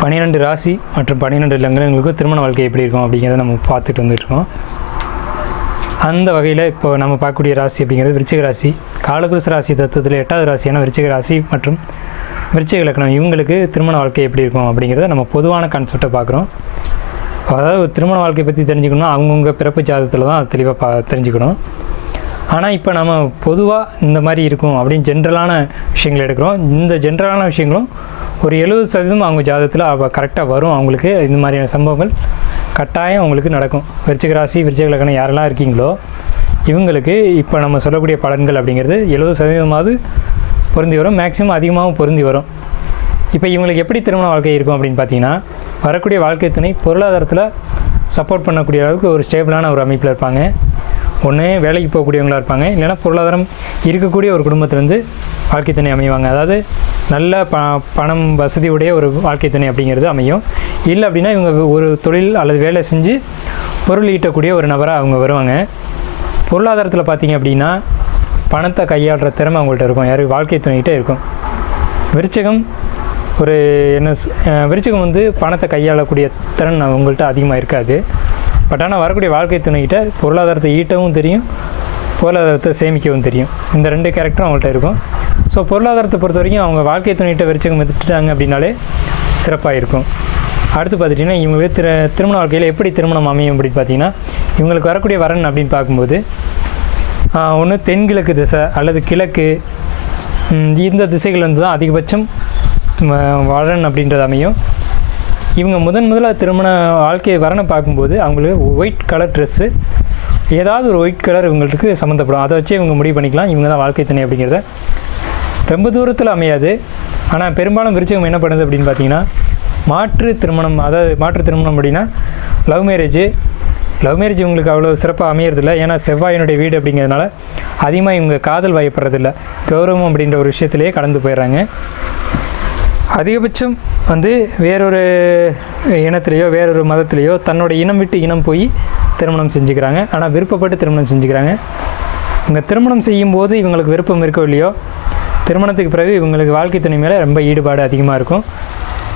பன்னிரெண்டு ராசி மற்றும் பன்னிரெண்டு லக்னங்களுக்கு திருமண வாழ்க்கை எப்படி இருக்கும் அப்படிங்கிறத நம்ம பார்த்துட்டு வந்துட்டுருக்கோம். அந்த வகையில் இப்போ நம்ம பார்க்கக்கூடிய ராசி அப்படிங்கிறது விருச்சிக ராசி காலபுருஷ ராசி தத்துவத்தில் எட்டாவது ராசியான விருச்சிக ராசி மற்றும் விருச்சிக இலக்கணம் இவங்களுக்கு திருமண வாழ்க்கை எப்படி இருக்கும் அப்படிங்கிறத நம்ம பொதுவான கான்செப்டை பார்க்குறோம். அதாவது திருமண வாழ்க்கை பற்றி தெரிஞ்சுக்கணும்னா அவங்கவுங்க பிறப்பு ஜாதகத்தில் தான் அது தெளிவாக பா தெரிஞ்சுக்கணும். ஆனால் இப்போ நம்ம பொதுவாக இந்த மாதிரி இருக்கும் அப்படின்னு ஜென்ரலான விஷயங்களை எடுக்கிறோம். இந்த ஜென்ரலான விஷயங்களும் ஒரு எழுபது சதவீதம் அவங்க ஜாதகத்தில் அவள் கரெக்டாக வரும் அவங்களுக்கு. இந்த மாதிரியான சம்பவங்கள் கட்டாயம் அவங்களுக்கு நடக்கும். விருச்சிக ராசி விருச்சிக லக்னம் யாரெல்லாம் இருக்கீங்களோ இவங்களுக்கு இப்போ நம்ம சொல்லக்கூடிய பலன்கள் அப்படிங்கிறது எழுபது சதவீதமாவது பொருந்தி வரும். மேக்ஸிமம் அதிகமாகவும் பொருந்தி வரும். இப்போ இவங்களுக்கு எப்படி திருமண வாழ்க்கை இருக்கும் அப்படின்னு பார்த்தீங்கன்னா வரக்கூடிய வாழ்க்கை துணை பொருளாதாரத்தில் சப்போர்ட் பண்ணக்கூடிய அளவுக்கு ஒரு ஸ்டேபிளான ஒரு அமைப்பில் இருப்பாங்க. ஒன்று வேலைக்கு போகக்கூடியவங்களா இருப்பாங்க. இல்லைன்னா பொருளாதாரம் இருக்கக்கூடிய ஒரு குடும்பத்திலேருந்து வாழ்க்கை துணை அமைவாங்க. அதாவது நல்ல ப பணம் வசதியுடைய ஒரு வாழ்க்கை துணை அப்படிங்கிறது அமையும். இல்லை அப்படின்னா இவங்க ஒரு தொழில் அல்லது வேலை செஞ்சு பொருள் ஈட்டக்கூடிய ஒரு நபராக அவங்க வருவாங்க. பொருளாதாரத்தில் பார்த்தீங்க அப்படின்னா பணத்தை கையாளுற திறமை அவங்கள்ட்ட இருக்கும். யார்? வாழ்க்கை துணைகிட்ட இருக்கும். விருச்சகம் ஒரு என்ன விருச்சகம் வந்து பணத்தை கையாளக்கூடிய திறன் அவங்கள்ட்ட அதிகமாக இருக்காது. பட் ஆனால் வரக்கூடிய வாழ்க்கை துணைக்கிட்ட பொருளாதாரத்தை ஈட்டவும் தெரியும் பொருளாதாரத்தை சேமிக்கவும் தெரியும். இந்த ரெண்டு கேரக்டரும் அவங்கள்ட்ட இருக்கும். ஸோ பொருளாதாரத்தை பொறுத்த வரைக்கும் அவங்க வாழ்க்கை துணைகிட்ட விருச்சகம் எடுத்துட்டாங்க அப்படின்னாலே சிறப்பாக இருக்கும். அடுத்து பார்த்துட்டிங்கன்னா இவங்களுக்கு திரு திருமண வாழ்க்கையில் எப்படி திருமணம் அமையும் அப்படின்னு பார்த்தீங்கன்னா இவங்களுக்கு வரக்கூடிய வரன் அப்படின்னு பார்க்கும்போது ஒன்று தென்கிழக்கு திசை அல்லது கிழக்கு இந்த திசைகள் வந்து தான் அதிகபட்சம் வரன் அப்படின்றது அமையும். இவங்க முதன் முதலாக திருமண வாழ்க்கையை வரனை பார்க்கும்போது அவங்களுக்கு ஒயிட் கலர் ட்ரெஸ்ஸு ஏதாவது ஒரு ஒயிட் கலர் இவங்களுக்கு சம்மந்தப்படும். அதை வச்சு இவங்க முடிவு பண்ணிக்கலாம். இவங்க தான் வாழ்க்கை துணை அப்படிங்கிறத. ரொம்ப தூரத்தில் அமையாது. ஆனால் பெரும்பாலும் விருச்சகம் என்ன பண்ணுது அப்படின்னு பார்த்தீங்கன்னா மாற்று திருமணம் அதாவது மாற்று திருமணம் அப்படின்னா லவ் மேரேஜ் லவ் மேரேஜ் இவங்களுக்கு அவ்வளோ சிறப்பாக அமையறதில்ல. ஏன்னா செவ்வாயினுடைய வீடு அப்படிங்கிறதுனால அதிகமாக இவங்க காதல் வயப்படுறதில்ல. கௌரவம் அப்படின்ற ஒரு விஷயத்திலேயே கடந்து போயிடுறாங்க. அதிகபட்சம் வந்து வேறொரு இனத்திலேயோ வேறொரு மதத்திலேயோ தன்னோட இனம் விட்டு இனம் போய் திருமணம் செஞ்சுக்கிறாங்க. ஆனால் விருப்பப்பட்டு திருமணம் செஞ்சுக்கிறாங்க. இவங்க திருமணம் செய்யும்போது இவங்களுக்கு விருப்பம் இருக்கோ இல்லையோ திருமணத்துக்கு பிறகு இவங்களுக்கு வாழ்க்கை துணை மேலே ரொம்ப ஈடுபாடு அதிகமாக இருக்கும்.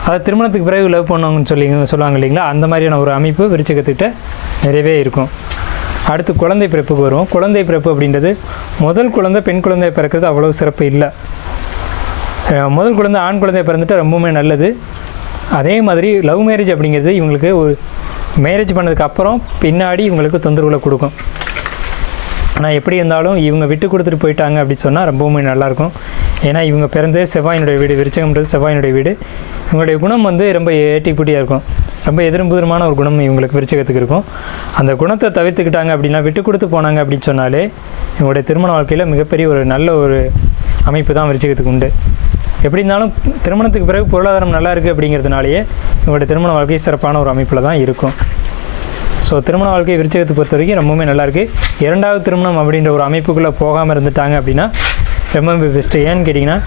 அதை திருமணத்துக்கு பிறகு லவ் பண்ணுவாங்கன்னு சொல்லி சொல்லுவாங்க இல்லைங்களா? அந்த மாதிரியான ஒரு அமைப்பு விருச்சகத்துக்கிட்ட நிறையவே இருக்கும். அடுத்து குழந்தை பிறப்புக்கு வருவோம். குழந்தை பிறப்பு அப்படின்றது முதல் குழந்தை பெண் குழந்தை பிறக்கிறது அவ்வளோ சிறப்பு இல்லை. முதல் குழந்தை ஆண் குழந்தை பிறந்துட்டு ரொம்பவுமே நல்லது. அதே மாதிரி லவ் மேரேஜ் அப்படிங்கிறது இவங்களுக்கு ஒரு மேரேஜ் பண்ணதுக்கு அப்புறம் பின்னாடி இவங்களுக்கு தொந்தரவுகளை கொடுக்கும். ஆனால் எப்படி இருந்தாலும் இவங்க விட்டு கொடுத்துட்டு போயிட்டாங்க அப்படி சொன்னால் ரொம்பவுமே நல்லாயிருக்கும் ஏன்னா இவங்க பிறந்தே செவ்வாயினுடைய வீடு விருச்சகம்ன்றது செவ்வாயினுடைய வீடு. இவங்களுடைய குணம் வந்து ரொம்ப ஏட்டிப்பூட்டியாக இருக்கும். ரொம்ப எதிர்புதிரமான ஒரு குணம் இவங்களுக்கு விருச்சகத்துக்கு இருக்கும். அந்த குணத்தை தவிர்த்துக்கிட்டாங்க அப்படின்னா விட்டு கொடுத்து போனாங்க அப்படின்னு சொன்னாலே இவங்களுடைய திருமண வாழ்க்கையில் மிகப்பெரிய ஒரு நல்ல ஒரு அமைப்பு தான் விருச்சகத்துக்கு உண்டு. எப்படி இருந்தாலும் திருமணத்துக்கு பிறகு பொருளாதாரம் நல்லா இருக்குது அப்படிங்கிறதுனாலேயே இவங்களுடைய திருமண வாழ்க்கை சிறப்பான ஒரு அமைப்பில் தான் இருக்கும். ஸோ திருமண வாழ்க்கை விருச்சகத்தை பொறுத்த வரைக்கும் ரொம்பவுமே நல்லாயிருக்கு இரண்டாவது திருமணம் அப்படின்ற ஒரு அமைப்புக்குள்ளே போகாமல் இருந்துட்டாங்க அப்படின்னா ரொம்ப பெஸ்ட்டு ஏன்னு கேட்டிங்கன்னா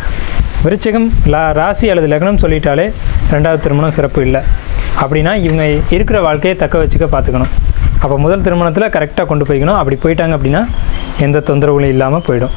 விருச்சகம் லா ராசி அல்லது லக்னம் சொல்லிட்டாலே ரெண்டாவது திருமணம் சிறப்பு இல்லை. அப்படின்னா இவங்க இருக்கிற வாழ்க்கையை தக்க வச்சுக்க பார்த்துக்கணும். அப்போ முதல் திருமணத்தில் கரெக்டாக கொண்டு போய்க்கணும். அப்படி போயிட்டாங்க அப்படின்னா எந்த தொந்தரவுகளும் இல்லாமல் போயிடும்.